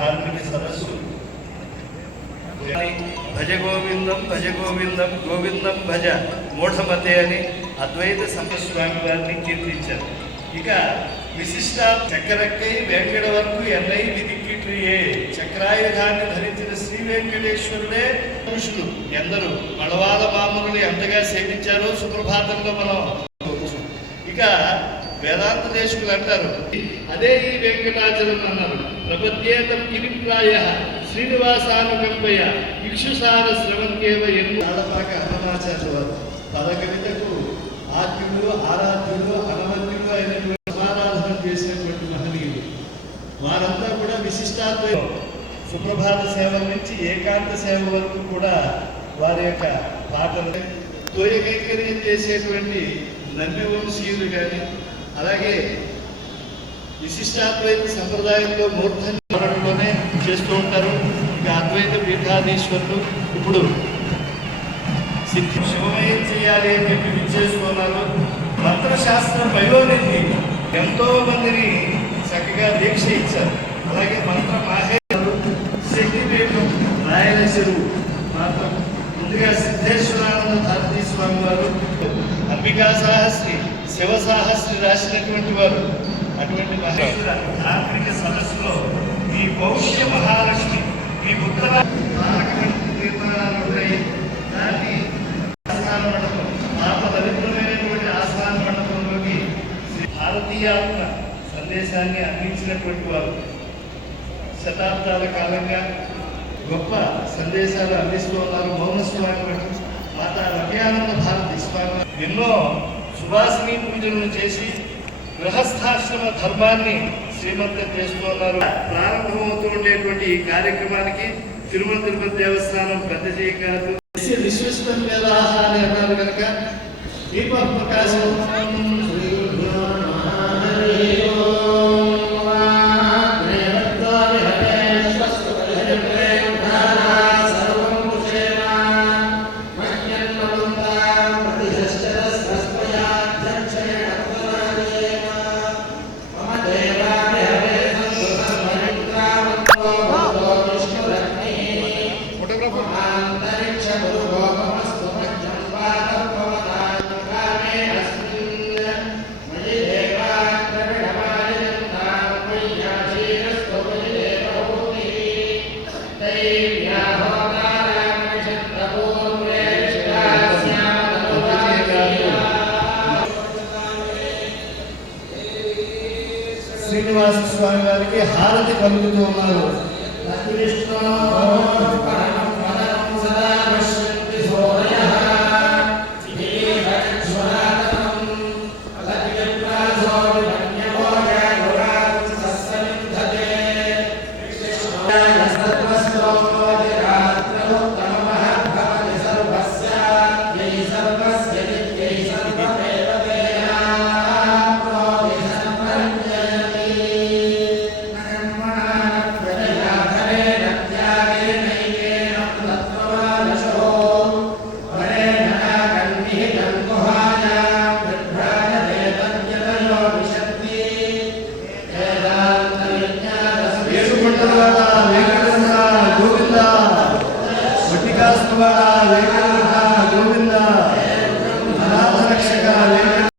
ధార్మిక సదస్సు భజ గోవిందం భజ గోవిందం గోవిందం భజ మూఢమతే అని అద్వైత సంస్వామి వారిని కీర్తించారు. ఇక విశిష్ట చక్కెరక్కై వెంకట వరకు ఎన్నై విదిక్కిట్రియే చక్రాయుధాన్ని ధరించిన శ్రీ వెంకటేశ్వరుడే పురుషులు ఎందరూ మళవాల మామూలు ఎంతగా సేవించారో సుప్రభాతంలో మనం. ఇక వేదాంత దేశకులు అంటారు అదే ఈ వెంకటాచలం అన్నారు. ప్రపద్యేతం కిరిప్రాయ శ్రీనివాసానుకంపయ ఇక్షుసార శ్రవంకేవ ఎన్ను ఆడపాక హనుమాచార్య వారు పదకవితకు ఆద్యుడు ఆరాధ్యుడు అనవద్యుడు అయినటువంటి సమారాధన చేసినటువంటి మహనీయులు వారంతా కూడా విశిష్టాద్వైతం సుప్రభాత సేవ నుంచి ఏకాంత సేవ వరకు కూడా వారి యొక్క పాటలు తోయ కైంకర్యం చేసేటువంటి నమ్మి వంశీయులు కానీ అలాగే విశిష్టాద్వైత సంప్రదాయంలో మూర్ధన్యంలోనే చేస్తూ ఉంటారు. ఇక అద్వైత పీఠాధీశ్వరులు ఇప్పుడు శివమయం చేయాలి అని చెప్పి విచ్చేసుకున్నారు. మంత్రశాస్త్ర పయోనిధి ఎంతో మందిని చక్కగా దీక్ష ఇచ్చారు. అలాగే మంత్ర మాహేరు శక్తిపీఠం రాయలసెరువు మాత్రం ముందుగా సిద్ధేశ్వరానంద భారతీ స్వామి వారు అంబికా సాహస్రి శివ సాహస్రి రాసినటువంటి వారు. అటువంటి మహేశ్వర తాంత్రిక సదస్సులో ఈ పౌష్య మహాలక్ష్మి ఈ ఉత్తర తీర్థాలు ఉన్నాయి. దాన్ని ఆస్థాన మండపం పాప పవిత్రమైనటువంటి ఆస్థాన మండపంలోకి భారతీయాత్మ సందేశాన్ని అందించినటువంటి వారు శతాబ్దాల కాలంగా గొప్ప సందేశాలు అందిస్తూ ఉన్నారు. మౌనస్వామి మాతా రమ్యానంద భారతి స్వామి ఎన్నో సువాసిని పూజలను చేసి గృహస్థాశ్రమ ధర్మాన్ని శ్రీమంతం చేస్తూ ఉన్నారు. ప్రారంభమవుతూ ఉండేటువంటి ఈ కార్యక్రమానికి తిరుమల తిరుపతి దేవస్థానం పెద్ద చేయకాదు విశ్వస్తం వేదాహ అని అన్నారు కనుక దీప ప్రకాశం శ్రీనివాస స్వామి వారికి హారతి పలుకుతూ ఉన్నారు.